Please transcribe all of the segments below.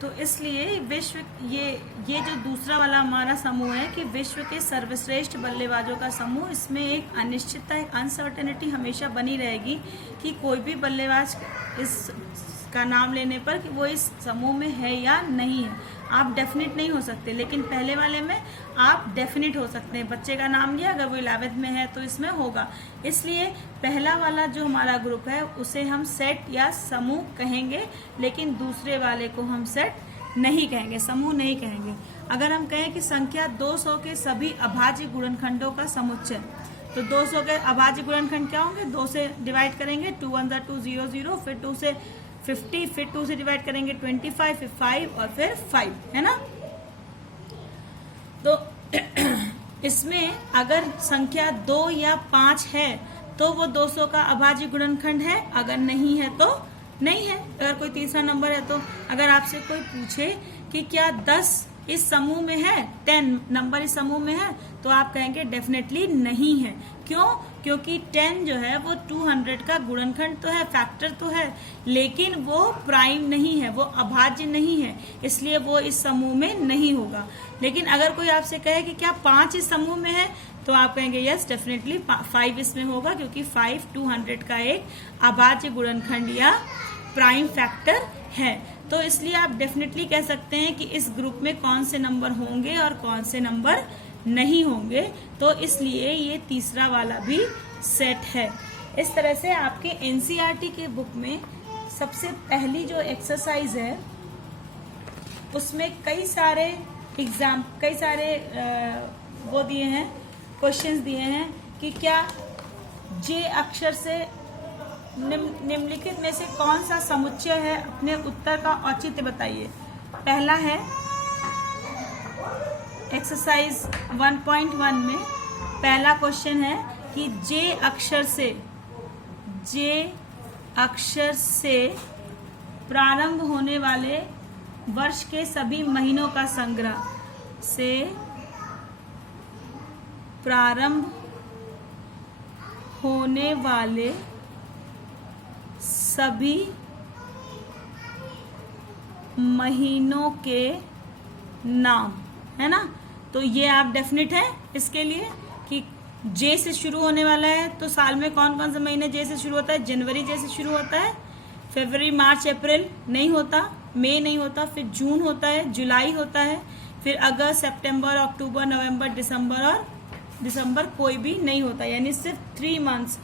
तो इसलिए विश्व ये जो दूसरा वाला हमारा समूह है कि विश्व के सर्वश्रेष्ठ बल्लेबाजों का समूह, इसमें एक अनिश्चितता, एक अनसर्टेनिटी हमेशा बनी रहेगी कि कोई भी बल्लेबाज इस का नाम लेने पर कि वो इस समूह में है या नहीं है। आप डेफिनेट नहीं हो सकते, लेकिन पहले वाले में आप डेफिनेट हो सकते हैं। बच्चे का नाम लिया, अगर वो 11th में है तो इसमें होगा। इसलिए पहला वाला जो हमारा ग्रुप है उसे हम सेट या समूह कहेंगे, लेकिन दूसरे वाले को हम सेट नहीं कहेंगे, समूह नहीं कहेंगे। अगर हम कहें कि संख्या 200 के सभी अभाज्य गुणनखंडों का समुच्चय, तो 200 के अभाज्य गुणनखंड क्या होंगे? 2 से डिवाइड करेंगे, 2 1 2 0 0, फिर 2 से 50, फिर 2 से डिवाइड करेंगे 25, फिर 5 और फिर 5, है ना। तो इसमें अगर संख्या 2 या 5 है तो वो 200 का अभाज्य गुणनखंड है, अगर नहीं है तो नहीं है। अगर कोई तीसरा नंबर है तो अगर आपसे कोई पूछे कि क्या 10 इस समूह में है, 10 नंबर इस समूह में है, तो आप कहेंगे डेफिनेटली नहीं है। क्यों? क्योंकि 10 जो है वो 200 का गुणनखंड तो है, फैक्टर तो है, लेकिन वो प्राइम नहीं है, वो अभाज्य नहीं है, इसलिए वो इस समूह में नहीं होगा। लेकिन अगर कोई आपसे कहे कि क्या 5 इस समूह में है, तो आप कहेंगे यस डेफिनेटली 5 इसमें होगा, क्योंकि 5 200 का एक अभाज्य गुणनखंड या प्राइम फैक्टर है। तो इसलिए आप डेफिनेटली कह सकते हैं कि इस ग्रुप में कौन से नंबर होंगे और कौन से नंबर नहीं होंगे। तो इसलिए ये तीसरा वाला भी सेट है। इस तरह से आपके एनसीईआरटी के बुक में सबसे पहली जो एक्सरसाइज है उसमें कई सारे वो दिए हैं, क्वेश्चंस दिए हैं कि क्या जे अक्षर से निम्नलिखित में से कौन सा समुच्चय है, अपने उत्तर का औचित्य बताइए। पहला है एक्सरसाइज 1.1 में पहला क्वेश्चन है कि जे अक्षर से प्रारंभ होने वाले वर्ष के सभी महीनों का संग्रह, से प्रारंभ होने वाले सभी महीनों के नाम, है ना। तो ये आप डेफिनेट है इसके लिए कि जे से शुरू होने वाला है, तो साल में कौन कौन से महीने जे से शुरू होता है? जनवरी जे से शुरू होता है, फरवरी मार्च अप्रैल नहीं होता, मई नहीं होता, फिर जून होता है, जुलाई होता है, फिर अगस्त सितंबर अक्टूबर नवंबर दिसंबर कोई भी नहीं होता, यानी सिर्फ 3 मंथ्स,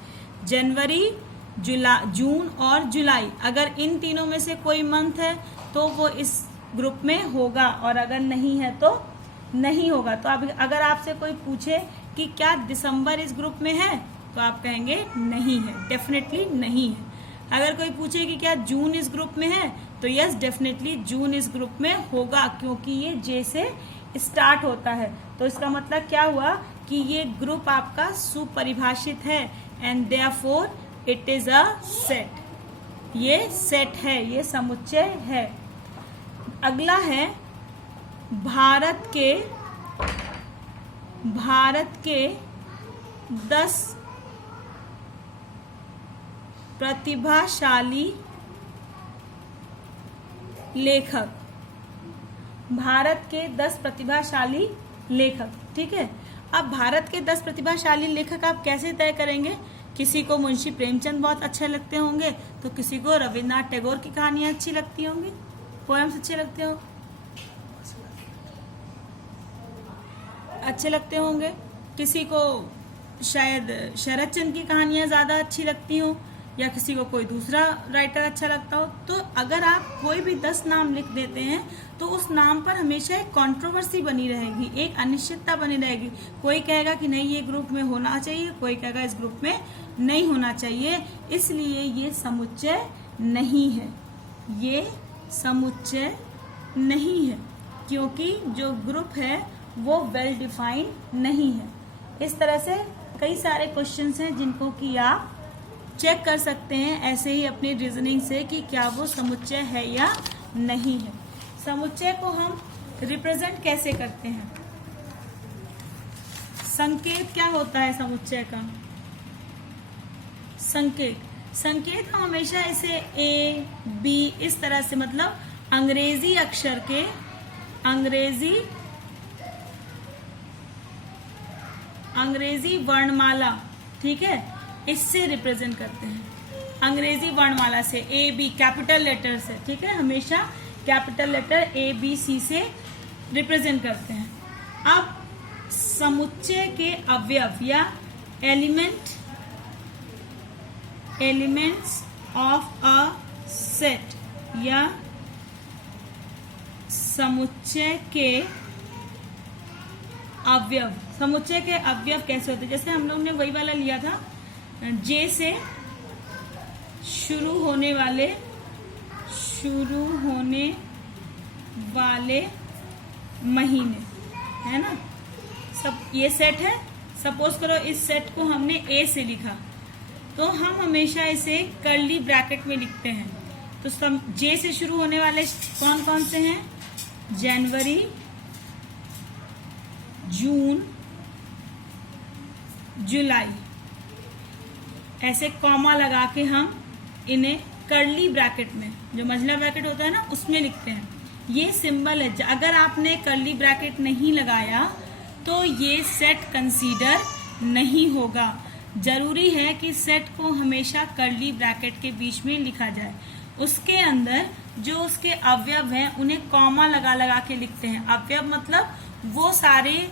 जनवरी जून और जुलाई। अगर इन तीनों में से कोई मंथ है तो वो इस ग्रुप में होगा, और अगर नहीं है तो नहीं होगा। तो अब अगर आपसे कोई पूछे कि क्या दिसंबर इस ग्रुप में है, तो आप कहेंगे नहीं है, डेफिनेटली नहीं है। अगर कोई पूछे कि क्या जून इस ग्रुप में है, तो यस डेफिनेटली जून इस ग्रुप में होगा, क्योंकि ये जे से स्टार्ट होता है। तो इसका मतलब क्या हुआ कि ये ग्रुप आपका सुपरिभाषित है, and therefore it is a set. ये सेट है, ये समुच्चय है। अगला है भारत के 10 प्रतिभाशाली लेखक। भारत के 10 प्रतिभाशाली लेखक, ठीक है। अब भारत के 10 प्रतिभाशाली लेखक आप कैसे तय करेंगे? किसी को मुंशी प्रेमचंद बहुत अच्छे लगते होंगे, तो किसी को रविन्द्रनाथ टैगोर की कहानियां अच्छी लगती होंगी, पोएम्स अच्छे लगते होंगे। किसी को शायद शरद चंद्र की कहानियां ज़्यादा अच्छी लगती हों, या किसी को कोई दूसरा राइटर अच्छा लगता हो। तो अगर आप कोई भी 10 नाम लिख देते हैं तो उस नाम पर हमेशा एक कंट्रोवर्सी बनी रहेगी, एक अनिश्चितता बनी रहेगी। कोई कहेगा कि नहीं ये ग्रुप में होना चाहिए, कोई कहेगा इस ग्रुप में नहीं होना चाहिए। इसलिए ये समुच्चय नहीं है, ये समुच्चय नहीं है, क्योंकि जो ग्रुप है वो वेल डिफाइंड नहीं है। इस तरह से कई सारे क्वेश्चंस हैं जिनको कि आप चेक कर सकते हैं ऐसे ही अपनी रीजनिंग से कि क्या वो समुच्चय है या नहीं है। समुच्चय को हम रिप्रेजेंट कैसे करते हैं? संकेत क्या होता है समुच्चय का? संकेत हम हमेशा इसे ए बी इस तरह से, मतलब अंग्रेजी अक्षर के अंग्रेजी वर्णमाला, ठीक है, इससे रिप्रेजेंट करते हैं। अंग्रेजी वर्णमाला से ए बी कैपिटल लेटर से, ठीक है, हमेशा capital letter A B C से रिप्रेजेंट करते हैं। अब समुच्चय के अवयव या एलिमेंट्स ऑफ अ सेट या समुच्चय के अवयव कैसे होते हैं? जैसे हम लोग ने वही वाला लिया था, जे से शुरू होने वाले महीने, है ना। सब ये सेट है। सपोज करो इस सेट को हमने ए से लिखा, तो हम हमेशा इसे कर्ली ब्रैकेट में लिखते हैं। तो जे से शुरू होने वाले कौन कौन से हैं? जनवरी, जून, जुलाई, ऐसे कॉमा लगा के हम इन्हें कर्ली ब्रैकेट में, जो मंझला ब्रैकेट होता है ना, उसमें लिखते हैं। ये सिंबल है। अगर आपने कर्ली ब्रैकेट नहीं लगाया तो ये सेट कंसीडर नहीं होगा। जरूरी है कि सेट को हमेशा कर्ली ब्रैकेट के बीच में लिखा जाए। उसके अंदर जो उसके अवयव हैं उन्हें कॉमा लगा के लिखते हैं। अवयव मतलब वो सारे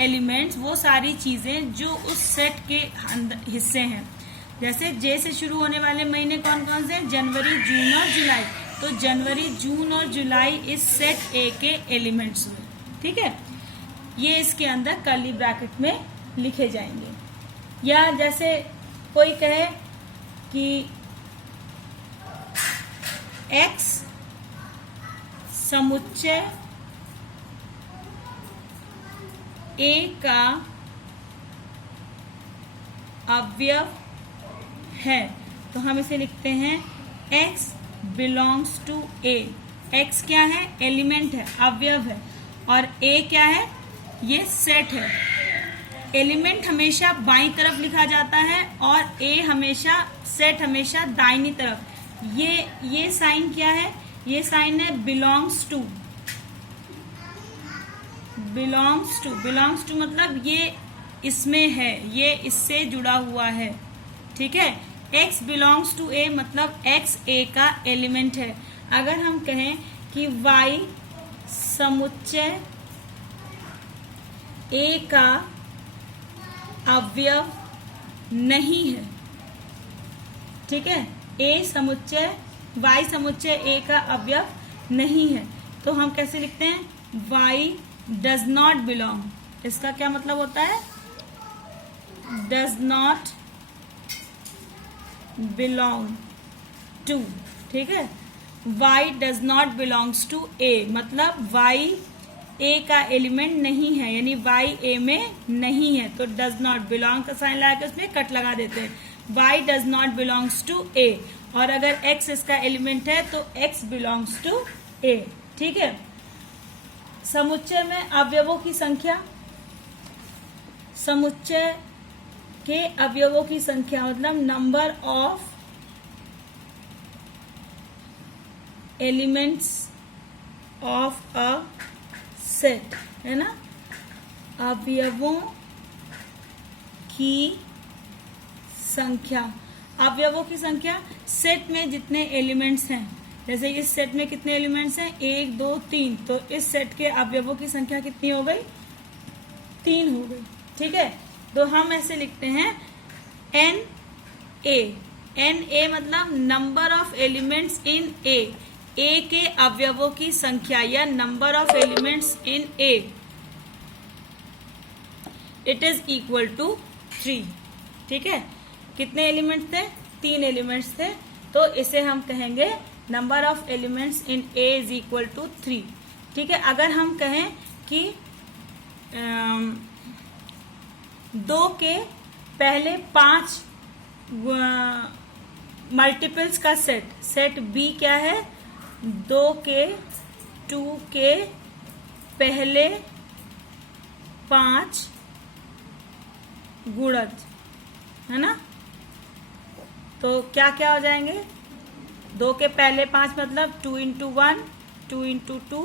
एलिमेंट्स, वो सारी चीजें जो उस सेट के हिस्से हैं। जैसे जे से शुरू होने वाले महीने कौन कौन से हैं? जनवरी, जून और जुलाई। तो जनवरी, जून और जुलाई इस सेट ए के एलिमेंट्स हुए, ठीक है। ये इसके अंदर कर्ली ब्रैकेट में लिखे जाएंगे। या जैसे कोई कहे कि एक्स समुच्चय ए का अवयव है, तो हम इसे लिखते हैं x belongs to A. x क्या है? एलिमेंट है, अवयव है। और a क्या है? ये सेट है। एलिमेंट हमेशा बाईं तरफ लिखा जाता है और a हमेशा, सेट हमेशा दाहिनी तरफ। ये साइन क्या है? ये साइन है बिलोंग्स टू। बिलोंग्स टू मतलब ये इसमें है, ये इससे जुड़ा हुआ है, ठीक है। x बिलोंग्स टू a मतलब x a का एलिमेंट है। अगर हम कहें कि y समुच्चय a का अवयव नहीं है, ठीक है, y समुच्चय a का अवयव नहीं है, तो हम कैसे लिखते हैं? y does not belong. इसका क्या मतलब होता है? डज नॉट बिलोंग टू, ठीक है। y does not belongs to a मतलब y a का एलिमेंट नहीं है, यानी y a में नहीं है। तो डज नॉट बिलोंग का साइन लगा के उसमें कट लगा देते हैं। y does not belongs to a। और अगर x इसका एलिमेंट है तो x बिलोंग्स टू a, ठीक है। समुच्चय में अवयवों की संख्या, समुच्चय के अवयवों की संख्या मतलब number of elements of a set, है ना। अवयवों की संख्या, अवयवों की संख्या सेट में जितने एलिमेंट्स हैं, जैसे इस सेट में कितने एलिमेंट्स हैं? 1 2 3, तो इस सेट के अवयवों की संख्या कितनी हो गई? 3 हो गई, ठीक है। तो हम ऐसे लिखते हैं एन ए मतलब number of elements in A के अवयवों की संख्या या number of elements in A, it is equal to 3, ठीक है। कितने एलिमेंट्स थे? 3 एलिमेंट्स थे, तो इसे हम कहेंगे number of elements in A is equal to 3, ठीक है। अगर हम कहें कि 2 के पहले 5 मल्टीपल्स का सेट बी क्या है? 2 के पहले 5 गुणज, है ना। तो क्या क्या हो जाएंगे? 2 के पहले 5 मतलब 2 into 1 2 इंटू 2,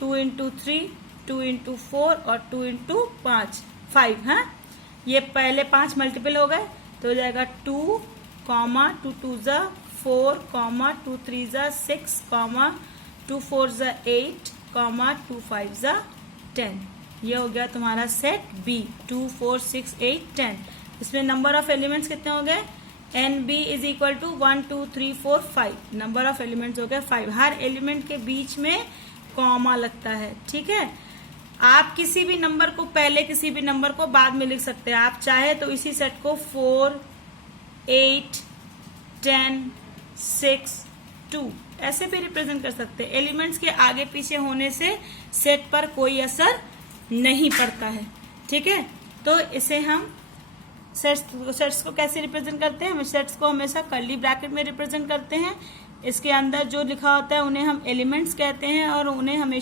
2 इंटू 3, 2 इंटू 4 और 2 इंटू 5 है। ये पहले 5 मल्टीपल हो गए तो हो जाएगा 2, 2 2 ज़ा 4, 2 3 ज़ा 6, 2 4 ज़ा 8, 2 5 ज़ा 10। ये हो गया तुम्हारा सेट बी, 2 4 6 8 10। इसमें नंबर ऑफ एलिमेंट्स कितने हो गए? N B is equal to 1 2 3 4 5। Number of elements हो गए 5। हर एलिमेंट के बीच में कॉमा लगता है, ठीक है। आप किसी भी नंबर को पहले, किसी भी नंबर को बाद में लिख सकते हैं। आप चाहे तो इसी सेट को 4 8 10 6 2 ऐसे भी रिप्रेजेंट कर सकते हैं। एलिमेंट्स के आगे पीछे होने से सेट पर कोई असर नहीं पड़ता है, ठीक है। तो इसे हम सेट्स को कैसे रिप्रेजेंट करते हैं? हम सेट्स को हमेशा कर्ली ब्रैकेट में रिप्रेजेंट करते हैं। इसके अंदर जो लिखा होता है उन्हें हम एलिमेंट्स कहते हैं और उन्हें हमेशा